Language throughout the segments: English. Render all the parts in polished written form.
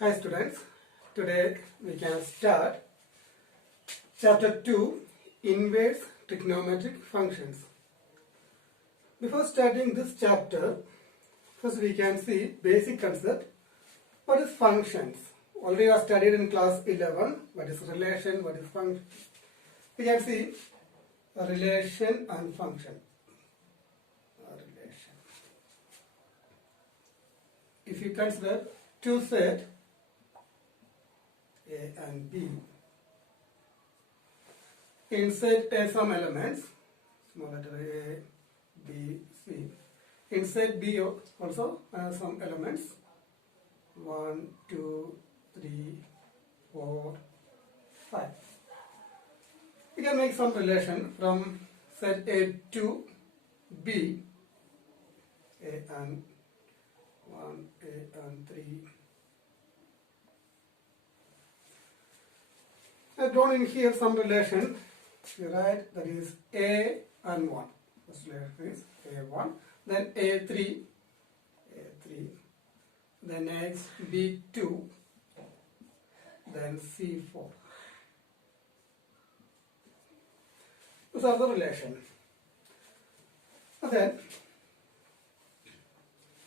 Hi students, today we can start chapter 2 Inverse Trigonometric Functions. Before starting this chapter, first we can see basic concept. What is functions? Already you have studied in class 11. What is relation, what is function? We can see a relation and function. A relation. If you consider two sets A and B, insert some elements, small letter A, B, C. Insert B also some elements, 1, 2, 3, 4, 5. We can make some relation from set A to B, A and 1, A and 3. I have drawn in here some relation. You write that is A and 1. First relation is A1, then A3, then next B2, then C4. These are the relation. Then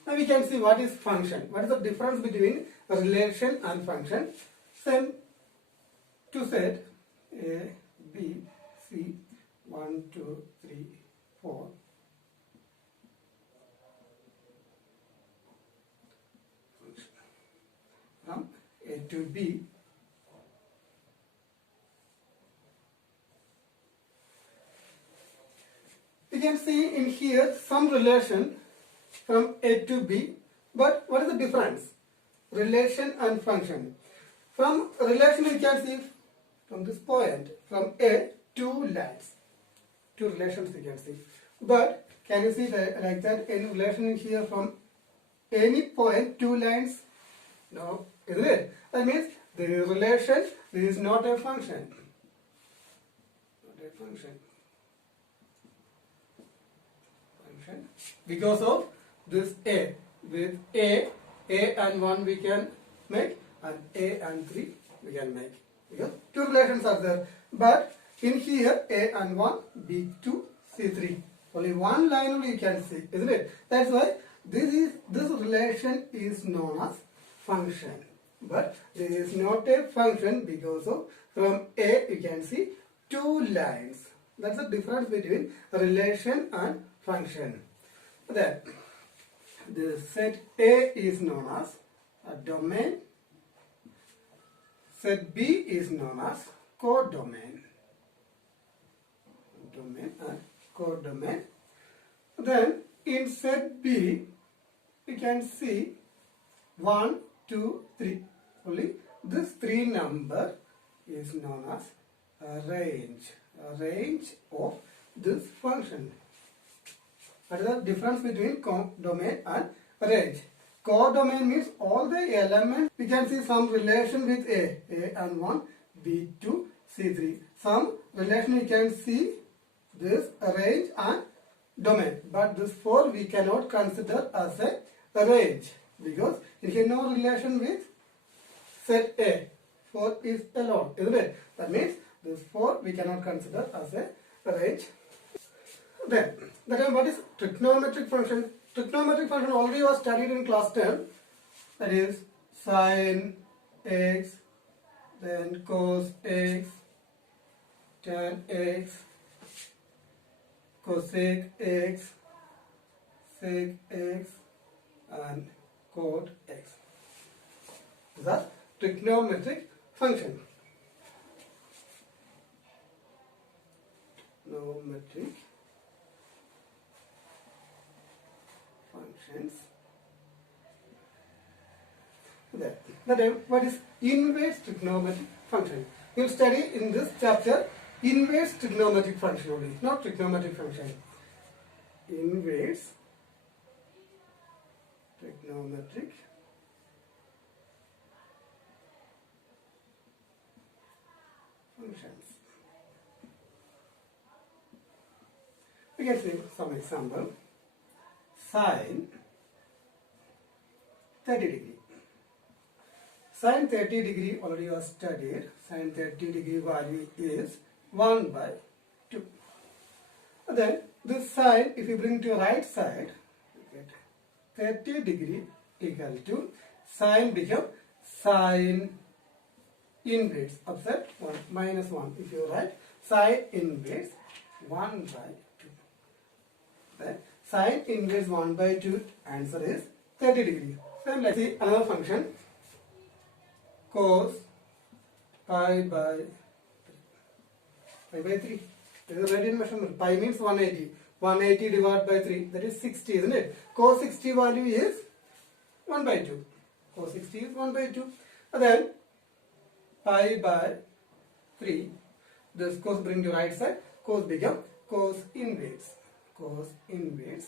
now we can see what is function. What is the difference between a relation and function? Same two set A, B, C, 1, 2, 3, 4. From A to B. We can see in here some relation from A to B, but what is the difference? Relation and function. From relation we can see from this point, from A, two lines, two relations we can see. But can you see that like that in relation here from any point, two lines? No, isn't it? That means the relation is not a function. Not a function. Function. Because of this A. With A and 1 we can make, and A and 3 we can make. Because two relations are there. But in here A and 1, B2, C3. Only one line only you can see, isn't it? That's why this relation is known as function. But this is not a function because of from A you can see two lines. That's the difference between relation and function. Then the set A is known as a domain. Set B is known as codomain. Domain and codomain. Then in set B, we can see 1, 2, 3. Only this 3 number is known as a range of this function. What is the difference between codomain and range? Codomain means all the elements. We can see some relation with A and 1, B2, C3. Some relation we can see this range and domain. But this 4 we cannot consider as a range because it has no relation with set A. 4 is alone, isn't it? That means this 4 we cannot consider as a range. Then what is trigonometric function? Trigonometric function already was studied in class 10. That is sin x, then cos x, tan x, cosec x, sec x, and cot x. These are trigonometric function. Trigonometric functions. Then what is inverse trigonometric function? You will study in this chapter inverse trigonometric function only, not trigonometric function. Inverse trigonometric functions. We can see some example. Sin 30 degree. Sin 30 degree already was studied. Sin 30 degree value is 1 by 2. Then this side, if you bring to right side, you get 30 degree equal to sin become sin inverse upside 1 minus 1. If you write sin inverse 1 by 2. Then sin inverse 1 by 2 answer is 30 degree. So let's see another function cos pi by 3. This is a radian measurement. Pi means 180. 180 divided by 3, that is 60, isn't it? Cos 60 value is 1 by 2. Cos 60 is 1 by 2. And then pi by 3. This cos bring to right side. Cos become cos inverse. Cos inverse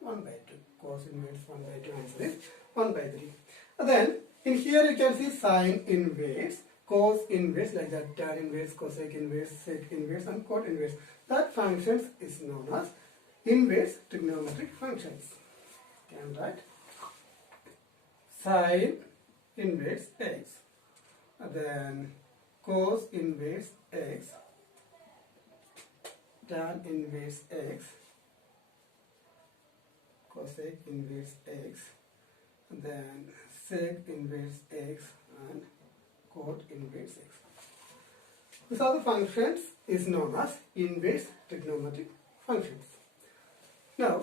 1 by 2. Cos inverse 1 by 2 answer is 1 by 3. And then in here you can see sin inverse, cos inverse like that, tan inverse, cosec inverse, sec inverse and cot inverse. That functions is known as inverse trigonometric functions. Can write sin inverse x, and then cos inverse x, tan inverse x, cosec inverse x, and then sec inverse x and cot inverse x. These are the functions is known as inverse trigonometric functions. Now,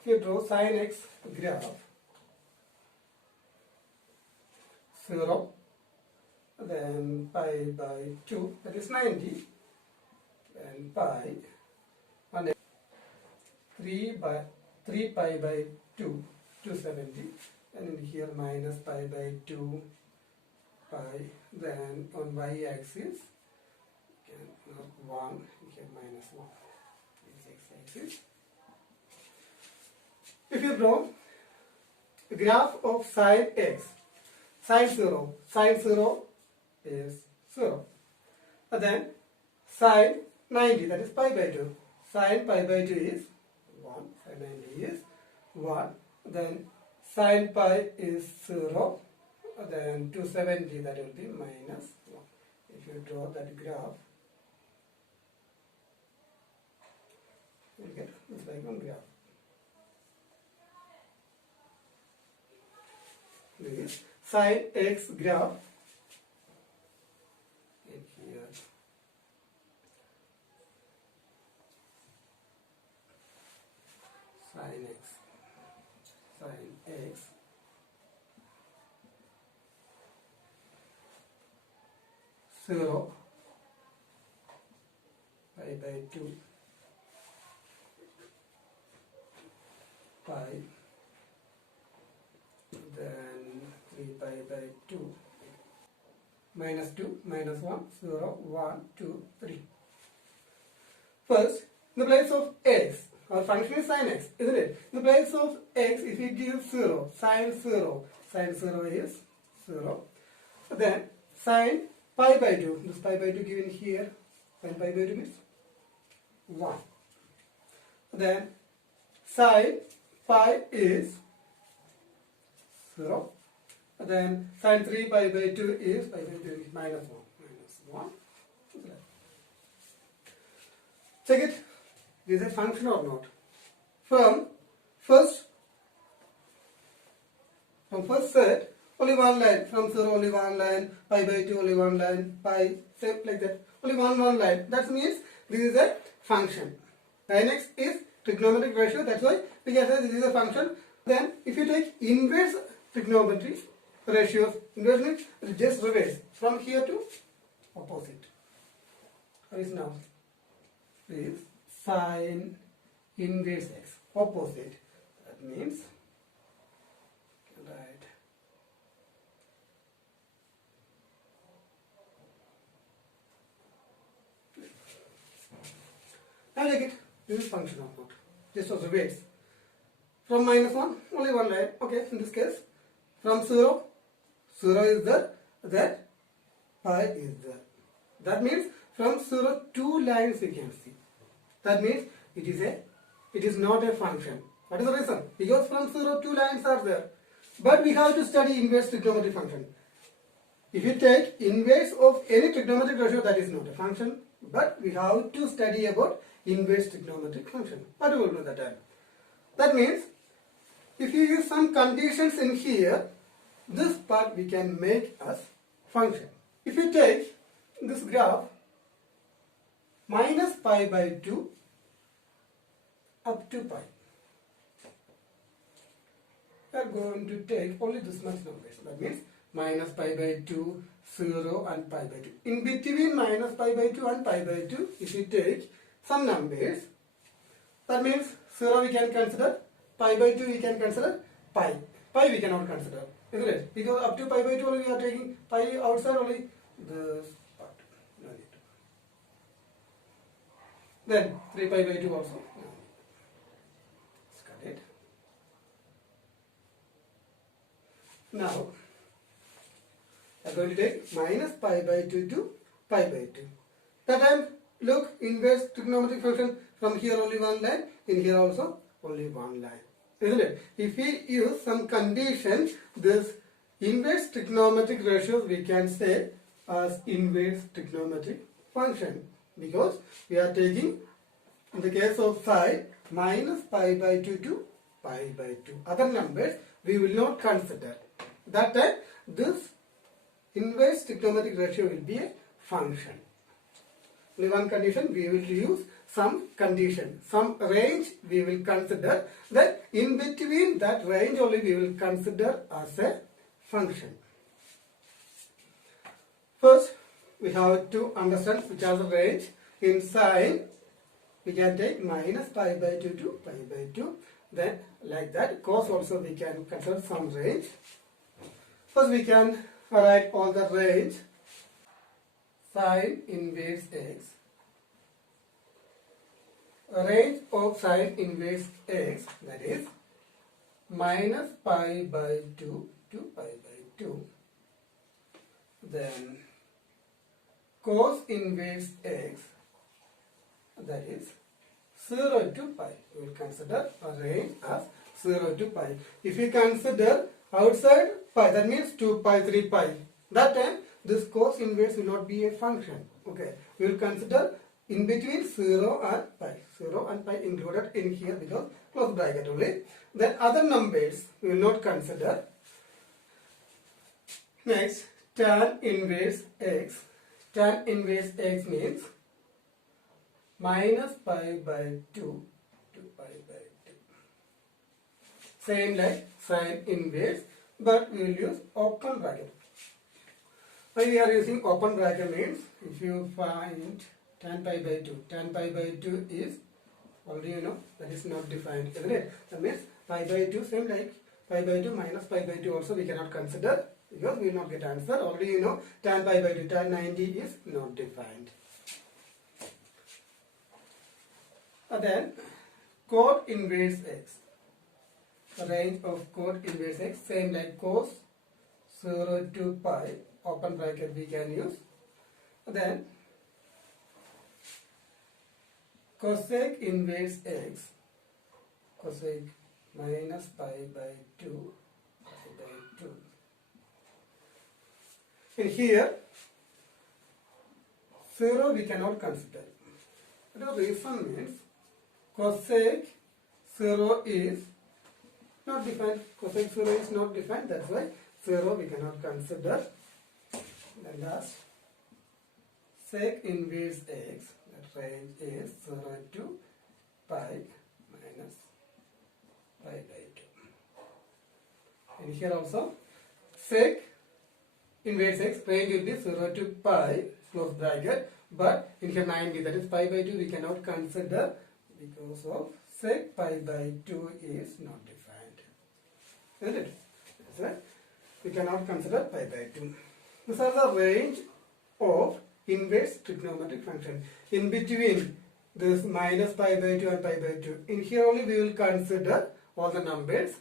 if you draw sin x graph 0, then pi by 2, that is 90, then pi 1 3 pi by 2, 270, and in here minus pi by 2 pi, then on y-axis 1, here minus 1, this x-axis. If you draw the graph of sin x, sin 0 is 0, and then sin 90, that is pi by 2, sin pi by 2 is 1, sin 90 is 1, then sin pi is 0, then 270, that will be minus 1. If you draw that graph, you will get this like one graph. This is sin x graph, and here sin x, 0, pi by 2, pi, then 3 pi by 2, minus 2, minus 1, 0, 1, 2, 3. First, in the place of x, our function is sin x, isn't it? In the place of x, if we give 0, sin 0 is 0. Then sin pi by 2, this pi by 2 given here, sin pi by 2 means 1. Then sin pi is 0. Then sin 3 pi by 2 is pi by 2 is minus 1. Check it. Is a function or not? From first set, only one line. From 0 only one line, pi by 2 only one line, pi, same like that. Only one line. That means this is a function. Sin x is trigonometric ratio. That's why we can say this is a function. Then if you take inverse trigonometry ratios, inverse means just reverse. From here to opposite. How is now? This is sin inverse x, opposite. That means, right. Now take it. This is function of not. This was reverse. From minus 1, only one line. Okay, in this case, from 0 is there, that pi is there. That means from 0, 2 lines we can see. That means it is not a function. What is the reason? Because from 0 2 lines are there. But we have to study inverse trigonometric function. If you take inverse of any trigonometric ratio, that is not a function. But we have to study about inverse trigonometric function. What we will do that time? That means if you use some conditions in here, this part we can make as function. If you take this graph minus pi by 2 up to pi, we are going to take only this much numbers. That means minus pi by 2, 0 and pi by 2. In between minus pi by 2 and pi by 2, if you take some numbers, that means 0 we can consider, pi by 2 we can consider, pi we cannot consider, isn't it? Because up to pi by 2 only we are taking, pi outside only this part. No need. Then 3 pi by 2 also. Let's cut it. Now I am going to take minus pi by 2 to pi by 2. That time, look, inverse trigonometric function, from here only one line, in here also only one line, isn't it? If we use some condition, this inverse trigonometric ratios we can say as inverse trigonometric function, because we are taking, in the case of phi, minus pi by 2 to pi by 2. Other numbers we will not consider. That time, this inverse trigonometric ratio will be a function. Only one condition, we will use some condition, some range we will consider, then in between that range only we will consider as a function. First, we have to understand which are the range. In sine, we can take minus pi by 2 to pi by 2. Then like that, cos also we can consider some range. First we can write all the range. Sine inverse x. Range of sine inverse x, that is minus pi by 2 to pi by 2. Then cos inverse x, that is 0 to pi. We will consider a range as 0 to pi. If we consider outside pi, that means 2 pi, 3 pi. That time this cos inverse will not be a function. Okay, we will consider in between 0 and pi. 0 and pi included in here because close bracket only. Then other numbers we will not consider. Next, tan inverse x. Tan inverse x means minus pi by 2 to pi by 2. Same like sine inverse, but we will use open bracket. Why we are using open bracket means, if you find tan pi by 2, tan pi by 2 is, already you know, that is not defined, isn't it? That means pi by 2, same like pi by 2 minus pi by 2 also we cannot consider, because we will not get answer. Already you know, tan pi by 2, tan 90 is not defined. And then cot inverse x. The range of cot inverse x, same like cos 0 to pi, open bracket we can use. Then cosec inverse x, cosec minus pi by 2, pi by 2. In here, 0 we cannot consider. The reason means cosec 0 is not defined. Cosec 0 is not defined. That's why 0 we cannot consider. Then last, sec inverse x. That range is 0 to pi minus pi by 2. And here also, sec inverse x range will be 0 to pi, close bracket. But in here 90, that is pi by 2, we cannot consider because of sec pi by 2 is not defined. Isn't it? That's right. We cannot consider pi by 2. These are the range of inverse trigonometric function. In between this minus pi by 2 and pi by 2. In here only we will consider all the numbers.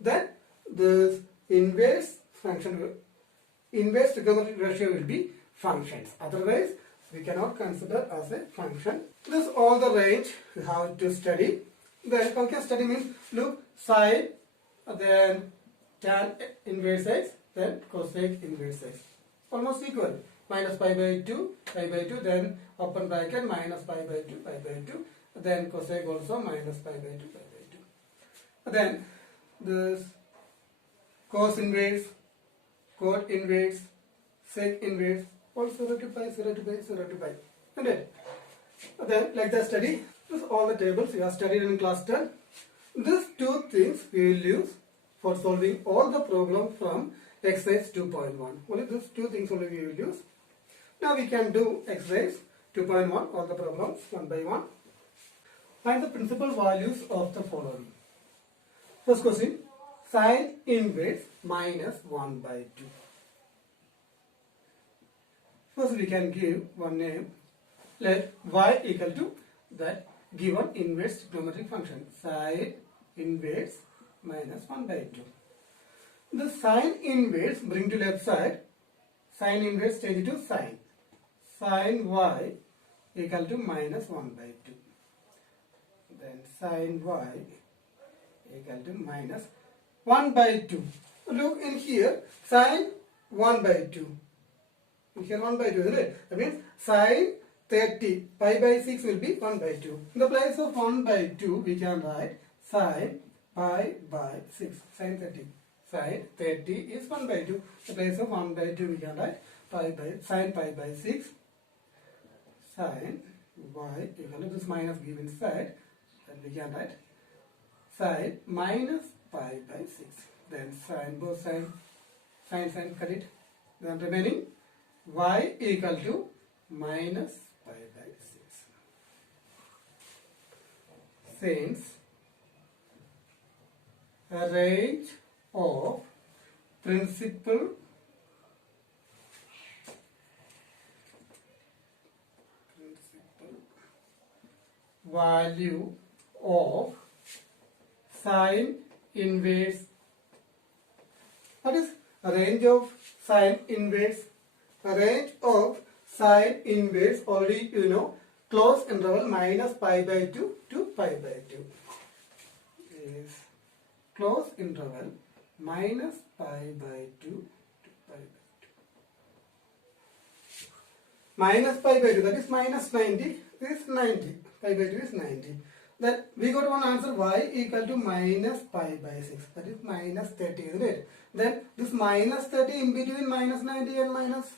Then this inverse function, inverse trigonometric ratio will be functions. Otherwise, we cannot consider as a function. This is all the range we have to study. Then how can study means look sine, then tan inverse x, then cosec inverse x. Almost equal. Minus pi by 2, then open bracket minus pi by 2, then cosec also minus pi by 2. Then this cos inverse, cot inverse, sec inverse, all 0 to pi, 0 to pi, 0 to pi. And then like that study, this all the tables you have studied in class 10. These two things we will use for solving all the problem from exercise 2.1. Only these two things only we will use. Now we can do exercise 2.1, all the problems one by one. Find the principal values of the following. First question, sine inverse minus 1 by 2. First we can give one name. Let y equal to that given inverse trigonometric function, sine inverse minus 1 by 2. The sine inverse bring to left side, sine inverse change to sine. Sine y equal to minus 1 by 2. Then sine y equal to minus 1 by 2. Look in here, sine 1 by 2. In here 1 by 2, isn't it? That means sine 30, pi by 6 will be 1 by 2. In the place of 1 by 2, we can write sine pi by 6, sine 30. Sine 30 is 1 by 2. In the place of 1 by 2, we can write sine pi by 6. Sine y equal to this minus give inside, and we can write sine minus pi by 6. Then sine both sine cut it. Then remaining y equal to minus pi by 6. Since a range of principal value of sine inverse. What is a range of sine inverse? A range of sine inverse, already you know, close interval minus pi by 2 to pi by 2 is close interval minus pi by 2 to pi by 2. Minus pi by 2, that is minus 90, this is 90. Pi by 2 is 90. Then we got one answer, y equal to minus pi by 6. That is minus 30, isn't it? Then this minus 30 in between minus 90 and minus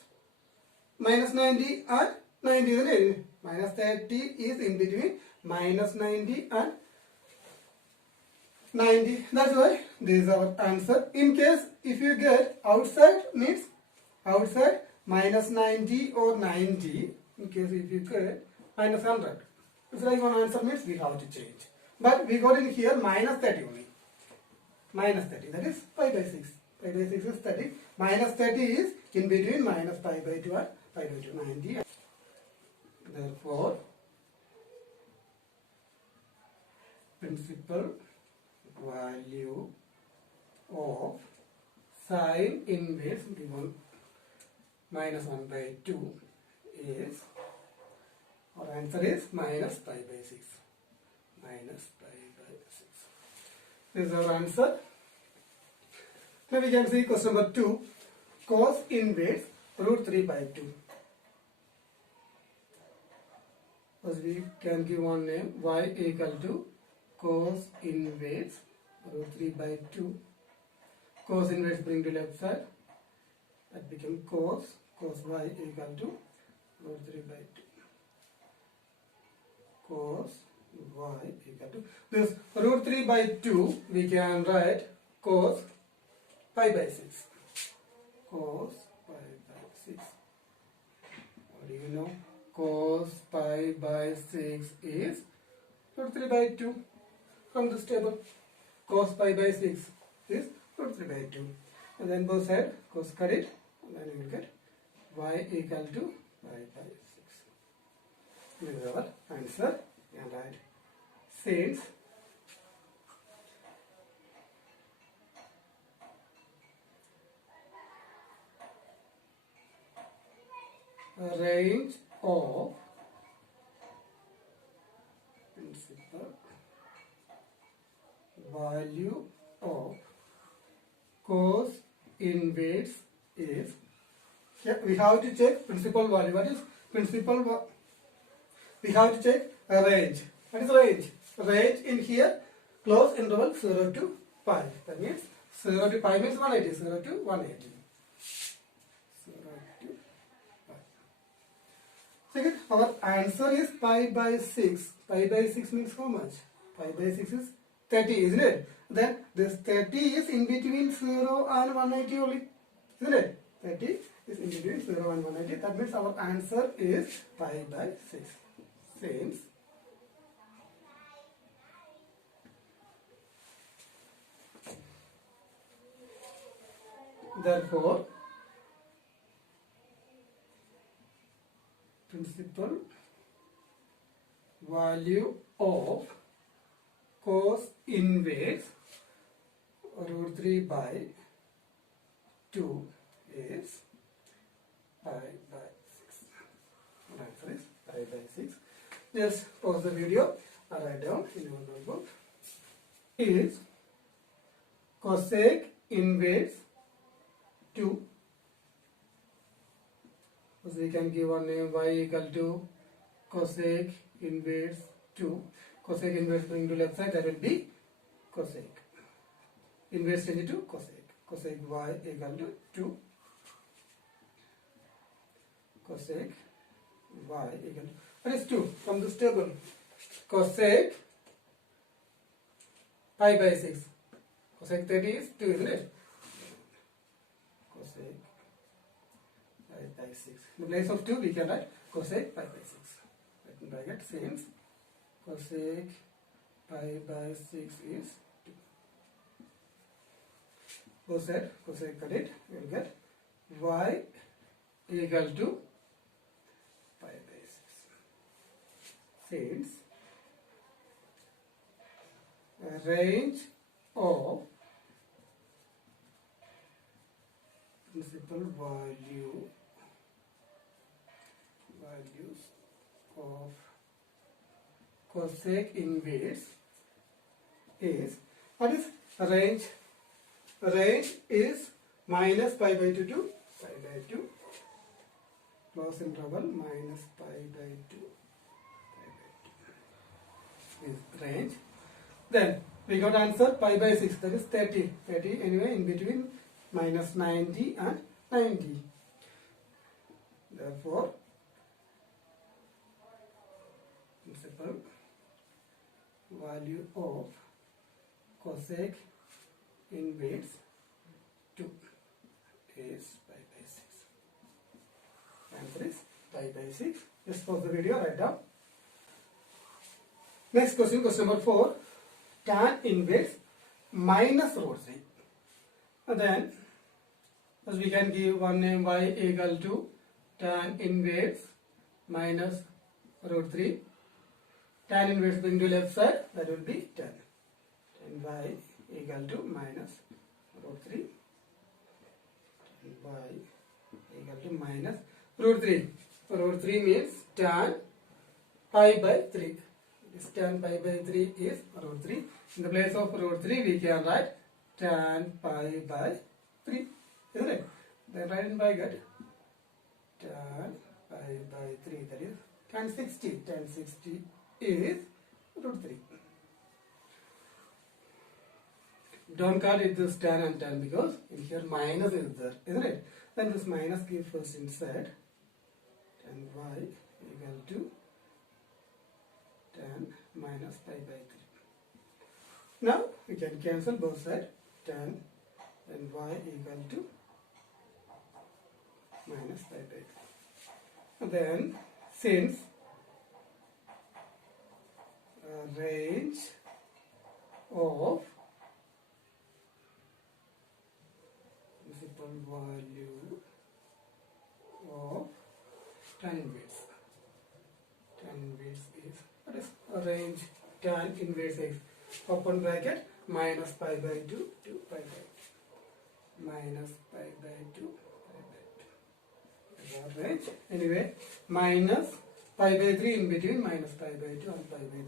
90 and 90, isn't it? Minus 30 is in between minus 90 and 90. That's why this is our answer. In case if you get outside, means outside minus 90 or 90, in case if you get minus 100. It's like one answer means we have to change. But we got in here minus 30 only. Minus 30, that is pi by 6. Pi by 6 is 30. Minus 30 is in between minus pi by 2 and pi by 2, 90. Therefore, principal value of sine inverse given minus 1 by 2 is, our answer is minus pi by 6. Minus pi by 6. This is our answer. Now we can see question number 2. Cos inverse root 3 by 2. First we can give one name, y equal to cos inverse root 3 by 2. Cos inverse bring to left side. That became cos y equal to root 3 by 2. Cos y equal to this root 3 by 2, we can write cos pi by 6. Cos pi by 6. What do you know? Cos pi by 6 is root 3 by 2 from this table. Cos pi by 6 is root 3 by 2. And then both sides cos cut it, and then you will get y equal to pi by 6. This is our answer. And write since a range of principal cos inverse is, here we have to check principal value. What is principal value? We have to check a range. What is range? Range in here, close interval 0 to pi. That means 0 to pi means 180. 0 to 180. 0 to pi. Second, our answer is pi by 6. Pi by 6 means how much? Pi by 6 is 30, isn't it? Then this 30 is in between 0 and 180 only. Isn't it? 30 is in between 0 and 180. That means our answer is pi by 6. Since therefore principal value of cos inverse root 3 by 2 is pi by 6. Answer is pi by 6. Just pause the video and write down in your notebook. Is cosec inverse 2. So we can give one name y equal to cosec inverse 2. Cosec inverse bring to left side, that will be cosec. Inverse change to cosec. Cosec y equal to 2. Cosec y equal to, what is 2 from this table? Cosec pi by 6. Cosec 30 is 2, isn't it? Cosec pi by 6. In the place of 2 we can write cosec pi by 6. Let me bracket since cosec pi by 6 is 2. Both side cosec cut it, we will get y equal to pi by 6. Since a range of principal values of cosec inverse is, what is range? Range is minus pi by 2 to pi by 2, close interval minus pi by 2, pi by 2 is range. Then we got answer pi by 6, that is 30. 30 anyway in between minus 90 and 90. Therefore, principal value of cosec inverse 2 is pi by 6. Answer is pi by 6. Just pause the video, write down. Next question, question number 4. Tan inverse minus root 3. And then, as we can give one name y equal to tan inverse minus root 3. Tan inverse bring to left side, that will be 10. And y equal to minus root 3. And y equal to minus root 3. Root 3 means tan pi by 3. This tan pi by 3 is root 3. In the place of root 3, we can write tan pi by 3. Isn't it? Then write in bracket tan pi by 3. That is tan 60. Tan 60 is root 3. Don't call it this tan and tan because in here minus is there, isn't it? Then this minus give first inside. Tan y equal to tan minus pi by 3. Now we can cancel both sides. Tan and y equal to minus pi by 3. And then since range of principal value of tan inverse. Tan inverse is, what is a range? Tan inverse is open bracket minus pi by 2 to pi by 2. Minus pi by 2, pi by 2. That's our range. Anyway, minus pi by 3 in between minus pi by 2 and pi by 3.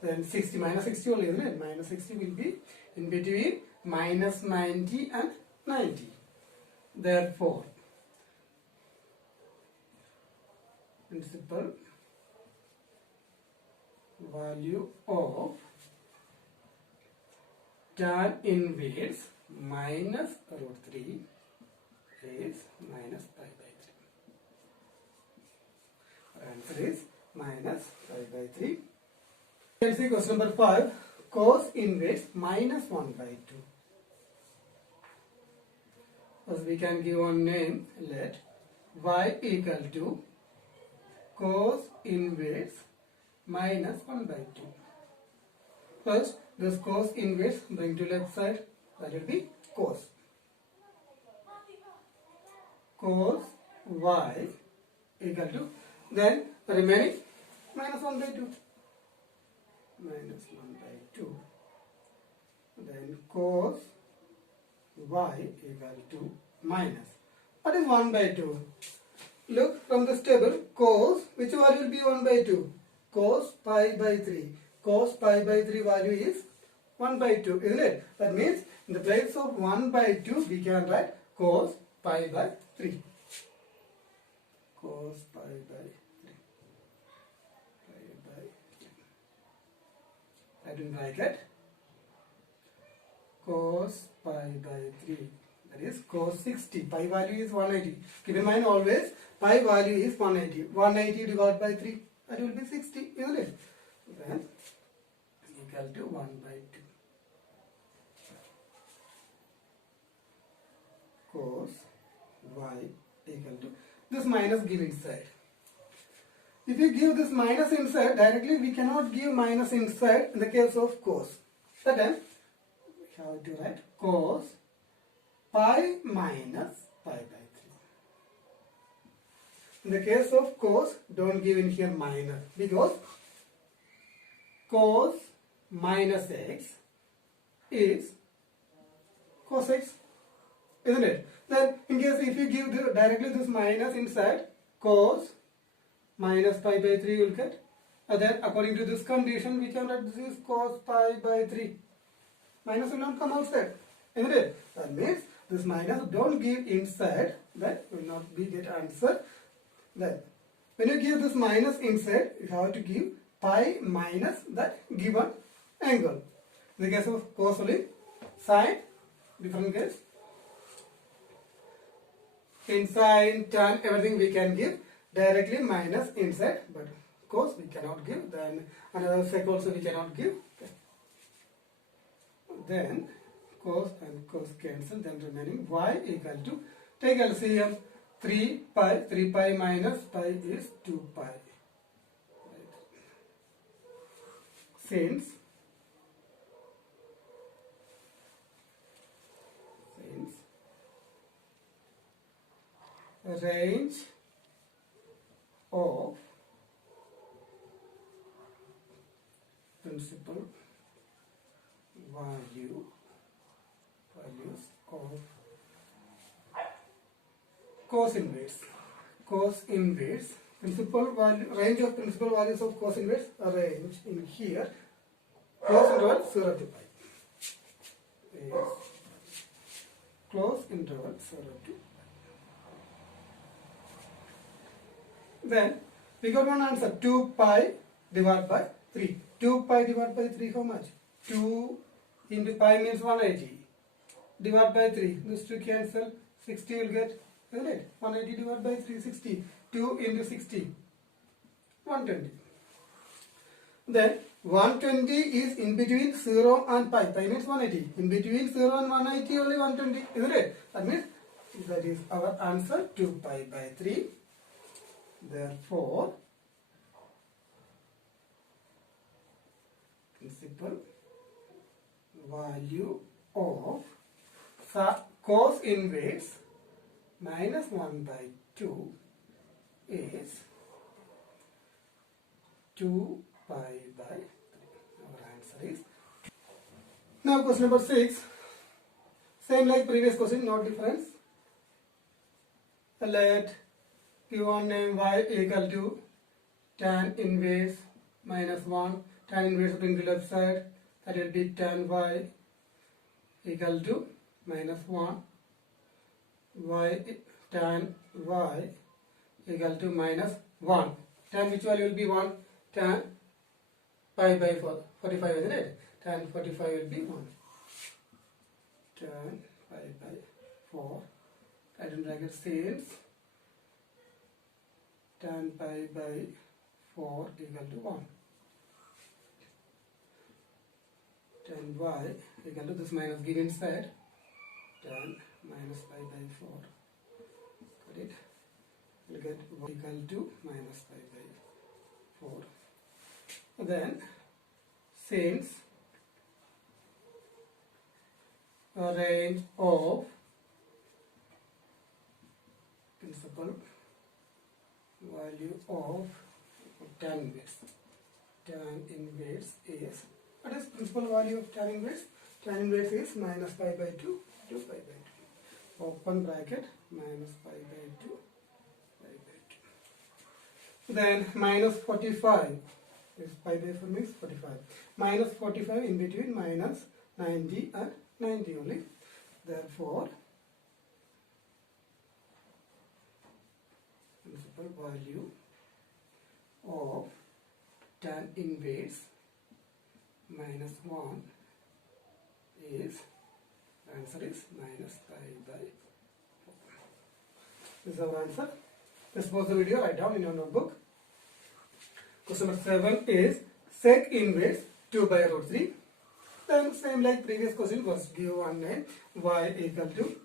Then 60 minus 60 only, isn't it? Minus 60 will be in between minus 90 and 90. Therefore, principal value of tan inverse minus root 3 is minus pi by 3. Our answer is minus pi by 3. Let's see question number 5. Cos inverse minus 1 by 2. First we can give one name. Let y equal to cos inverse minus 1 by 2. First, this cos inverse bring to left side. That will be cos. Cos y equal to, then remaining minus 1 by 2. Minus 1 by 2. Then cos y equal to minus. What is 1 by 2? Look from this table, cos, which value will be 1 by 2? Cos pi by 3. Cos pi by 3 value is 1 by 2, isn't it? That means in the place of 1 by 2, we can write cos pi by 3. Cos pi by 3. Pi by 3. Add in bracket. Cos pi by 3. That is cos 60. Pi value is 180. Keep in mind always, pi value is 180. 180 divided by 3. That will be 60, isn't it? Then equal to 1 by 2. Cos y equal to, this minus give inside. If you give this minus inside, directly we cannot give minus inside in the case of cos. So then we have to write cos pi minus pi by 3. In the case of cos, don't give in here minus, because cos minus x is cos x, isn't it? Then in case if you give directly this minus inside, cos minus pi by 3 you will get. And then according to this condition, we can write this is cos pi by 3. Minus will not come outside, isn't it? That means this minus don't give inside, that will not be get answer. Then when you give this minus inside, you have to give pi minus that given angle. In the case of cos only, sine, different case. In sine, tan, everything we can give directly minus inside, but cos we cannot give. Then another sec also we cannot give. Okay. Then cos and cos cancel, then remaining y equal to, take LCM, 3 pi minus pi is 2 pi. Since range of principal values of cos inverse principal value, range of principal values of cos inverse, range in here, close interval 0 to pi is close interval 0 to pi. Then we got one answer, 2 pi divided by 3. 2 pi divided by 3, how much? 2 into pi means 180. Divide by 3. This 2 cancel. 60 will get, isn't it? 180 divided by 3, 60. 2 into 60, 120. Then 120 is in between 0 and pi. Pi means 180. In between 0 and 180 only 120, isn't it? That means that is our answer, 2 pi by 3. Therefore, principal value of cos inverse minus 1 by 2 is 2 pi by 3. Our answer is 2. Now question number 6. Same like previous question, no difference. Let give one name y equal to tan inverse minus 1. Tan inverse bring to left side. That will be tan y equal to minus 1. y tan y equal to minus 1. Tan which value will be 1? Tan pi by 4, 45, isn't it? Tan 45 will be 1. Tan pi by 4. Right in bracket since tan pi by 4 equal to 1. Tan y equal to this minus give inside. Tan minus pi by 4. Got it? We'll get y equal to minus pi by 4. Then since a range of principal value of tan inverse. Tan inverse is, what is principal value of tan inverse? Tan inverse is minus pi by 2 to pi by 2. Open bracket minus pi by 2 pi by 2. Then minus 45. This pi by 4 means 45. Minus 45 in between minus 90 and 90 only. Therefore, principal value of tan inverse minus 1 is, the answer is minus pi by 4. This is our answer. Let's pause the video, write down in your notebook. Question number 7 is sec inverse 2 by root 3. Then same like previous question, was give one name y equal to,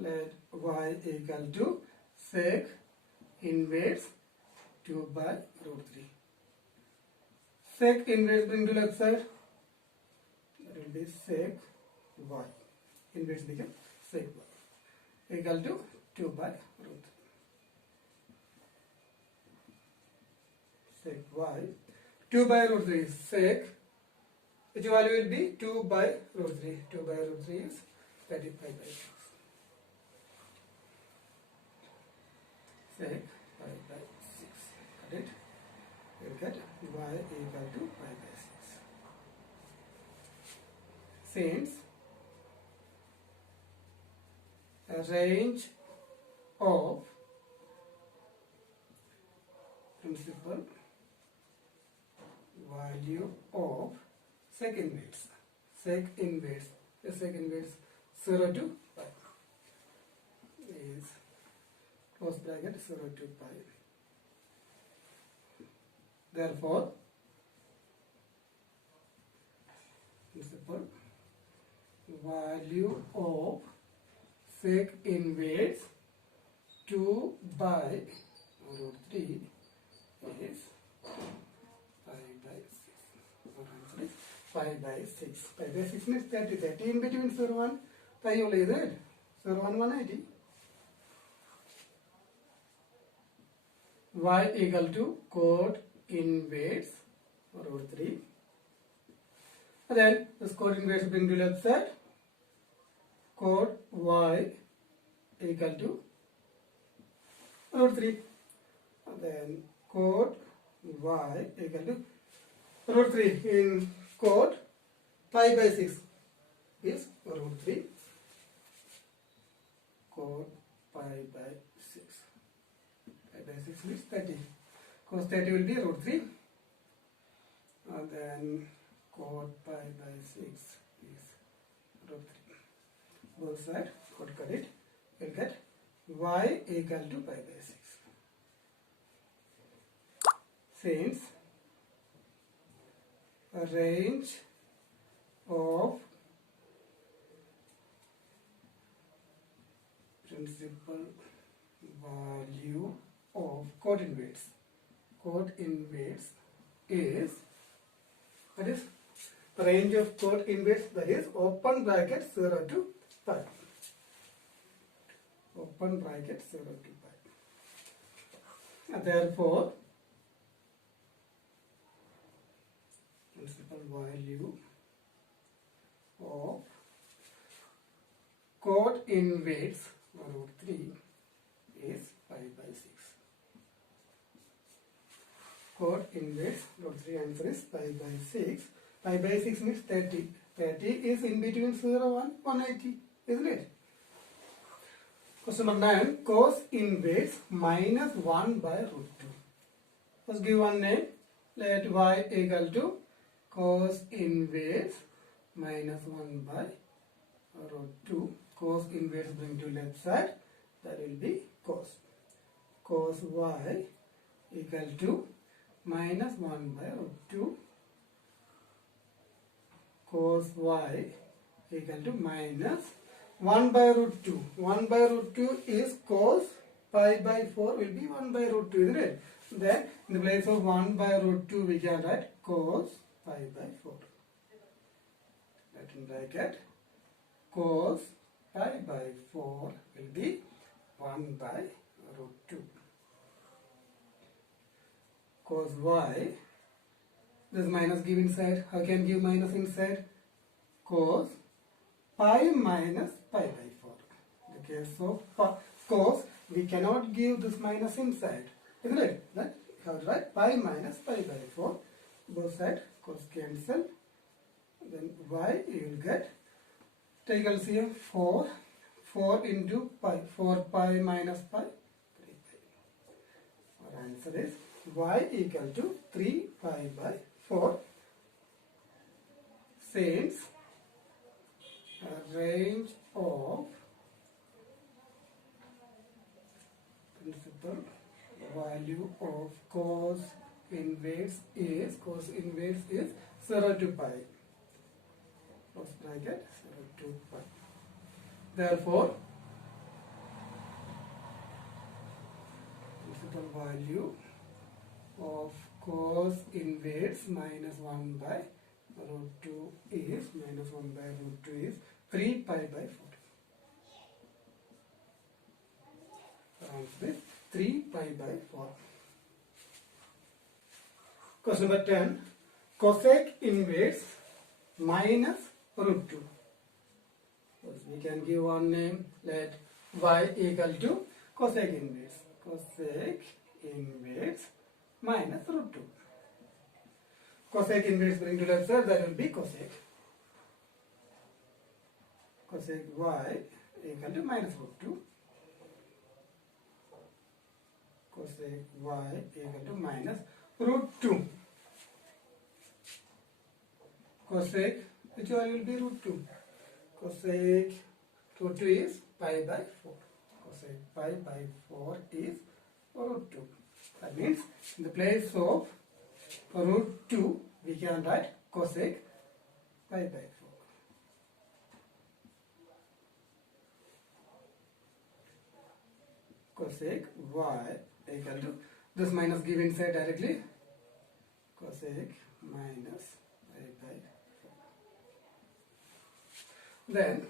let y equal to sec inverse 2 by root 3. Sec inverse bring to left side. That will be sec y. Inverse become sec y equal to 2 by root 3. Sec y. 2 by root 3 is sec. Which value will be 2 by root 3. 2 by root 3 is 35 by 6. Sec pi by 6. Got it? We will get y equal to pi by 6. Since a range of principal value of sec inverse. Sec inverse. The sec inverse 0 to pi is close bracket 0 to pi. Therefore, principal value of sec inverse 2 by root 3 is pi by 6. Our answer is pi by 6. Pi by 6 means 30. 30 in between 0 1. Pi only is it? 0 1 180. Y equal to cot inverse root 3. And then this cot inverse bring to left side. Cot y equal to root 3. And then cot y equal to root 3 in cot pi by 6 is root 3. Cot pi by 6. Pi by 6 means 30. Cos 30 will be root 3. And then cot pi by 6 is root 3. Both sides, cut it. You will get y equal to pi by 6. Since a range of principal value of cot inverse. Cot inverse is, that is the range of cot inverse, that is open bracket 0 to pi. Open bracket 0 to pi. And therefore, principal value of cot inverse root 3 is pi by 6. Cot inverse root 3 answer is pi by 6. Pi by 6 means 30. 30 is in between 0 1 180, isn't it? Question number 9. Cos inverse minus 1 by root 2. Let's give one name. Let y equal to cos inverse minus 1 by root 2. Cos inverse bring to left side. That will be cos. Cos y equal to minus 1 by root 2. Cos y equal to minus 1 by root 2. 1 by root 2 is cos pi by 4 will be 1 by root 2, isn't it? Then in the place of 1 by root 2 we can write cos pi by 4. That in bracket cos pi by 4 will be 1 by root 2. Cos y, this minus give inside. How can give minus inside? Cos pi minus pi by 4. In the case of cos, we cannot give this minus inside, isn't it? Then you have to write pi minus pi by 4. Both sides cos cancel. Then y you will get, take LCM 4. 4 into pi. 4 pi minus pi. 3 pi. Our answer is y equal to 3 pi by 4. Since a range of principal value of cos inverse is 0 to pi. Close bracket 0 to pi. Therefore, principal value of cos inverse minus 1 by root 2 is 3 pi by 4. The answer is 3 pi by 4. Question number 10. Cosec inverse minus root 2. We can give one name. Let y equal to cosec inverse. Cosec inverse minus root 2. Cosec inverse bring to left side, that will be cosec. Cosec y equal to minus root 2. Cosec y equal to minus root 2. Cosec, which value will be root 2? Cosec root 2 is pi by 4. Cosec pi by 4 is root 2. That means in the place of root 2 we can write cosec pi by 4. Cosec y equal to, this minus give inside directly, cosec minus pi by 4. Then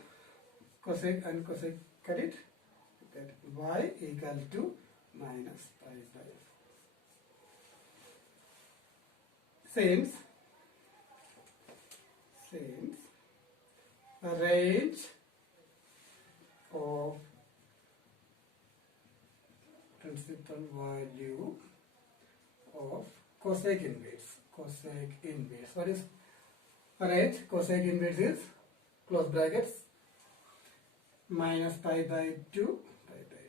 cosec and cosec cut it, that y equal to minus pi by 4. Since a range of principal value of cosec inverse. What is range? Cosec inverse is, close brackets, minus pi by 2, pi by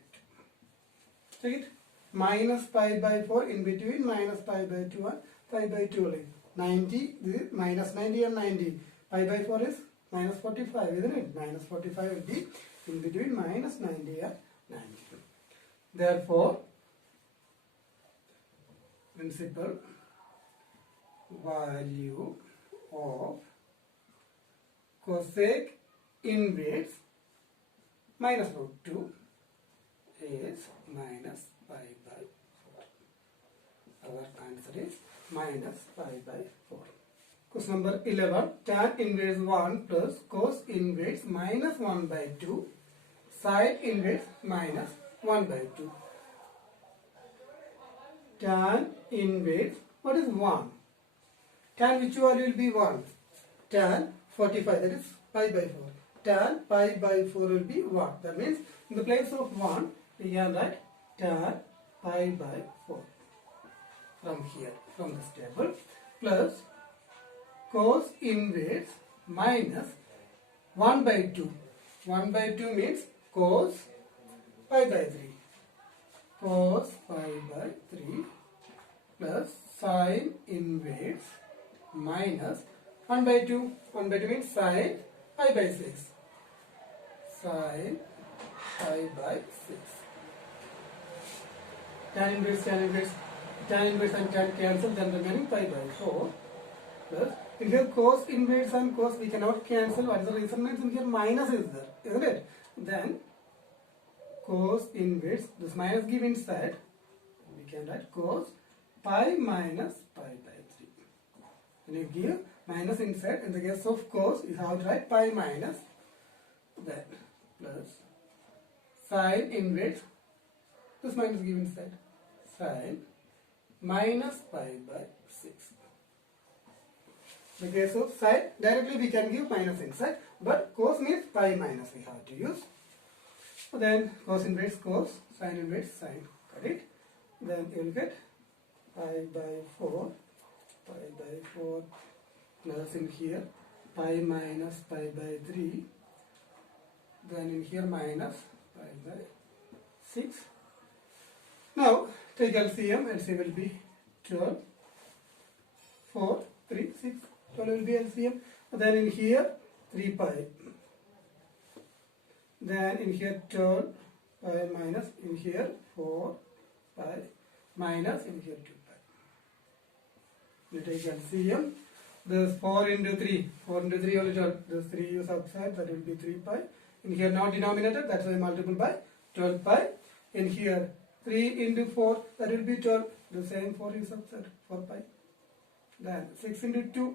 2. Check it. Minus pi by 4, in between minus pi by 2 and pi by 2 only. 90, this is minus 90 and 90. Pi by 4 is minus 45, isn't it? Minus 45 will be in between minus 90 and 90. Therefore, principal value of cosec inverse minus root 2 is minus pi by 4. Our answer is minus pi by 4. Question number 11. Tan inverse 1 plus cos inverse minus 1 by 2. Sine inverse minus 1 by 2. Tan inverse, what is 1? Tan which value will be 1? Tan 45, that is pi by 4. Tan pi by 4 will be 1. That means in the place of 1, we can write tan pi by 4. From here, from this table, plus cos inverse minus 1 by 2. 1 by 2 means cos pi by 3. Cos pi by 3 plus sine inverse minus 1 by 2. 1 by 2 means sine pi by 6. Sine pi by 6. Tan inverse and tan cancel, then remaining pi by 4 plus, in here cos inverse and cos we cannot cancel. What is the reason? Means in here minus is there, isn't it? Then cos inverse, this minus give inside, we can write cos pi minus pi by 3. When you give minus inside, in the case of cos, you have to write pi minus, then plus sine inverse, this minus give inside, sine minus pi by 6. In the case of sine, directly we can give minus inside, but cos means pi minus we have to use. So then cos inverse cos, sine inverse sine, got it? Then you will get pi by 4 plus in here pi minus pi by 3, then in here minus pi by 6. Now take LCM. LCM will be 12, 4, 3, 6. 12 will be LCM. Then in here 3 pi. Then in here 12 pi minus, in here 4 pi minus, in here 2 pi. We take LCM. This 4 into 3. 4 into 3 only 12. This 3 is outside, that will be 3 pi. In here now denominator, that's why multiple by 12 pi. In here 3 into 4, that will be 12. The same 4 is outside, 4 pi. Then 6 into 2,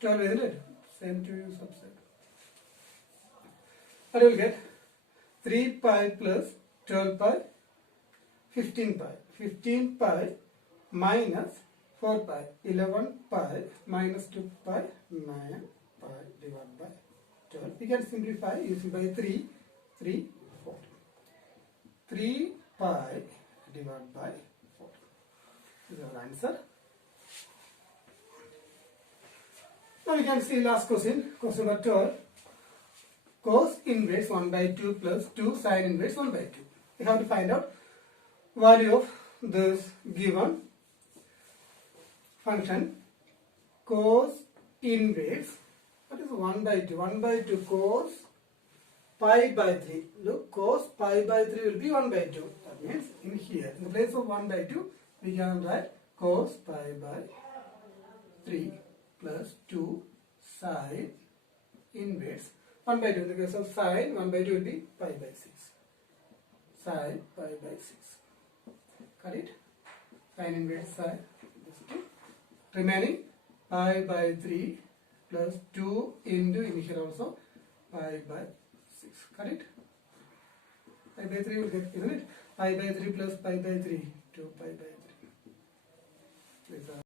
12, isn't it? Same 2 is outside. What will get? 3 pi plus 12 pi, 15 pi. 15 pi minus 4 pi, 11 pi minus 2 pi, 9 pi divided by 12. We can simplify using by 3, 4. 3 pi divided by 4. This is our answer. Now we can see last question, question number 12. Cos inverse 1 by 2 plus 2 sine inverse 1 by 2. We have to find out value of this given function. Cos inverse, what is 1 by 2? 1 by 2 cos pi by 3. Look, cos pi by 3 will be 1 by 2. That means in here, in the place of 1 by 2, we can write cos pi by 3 plus 2 sine inverse 1 by 2. In the case of sine, 1 by 2 will be pi by 6. Sine pi by 6. Got it? Sine inverse sine. This 2. Remaining pi by 3 plus 2 into, in here also, pi by 6. Got it? Pi by 3 will get, isn't it? Pi by 3 plus pi by 3. 2 pi by 3. These are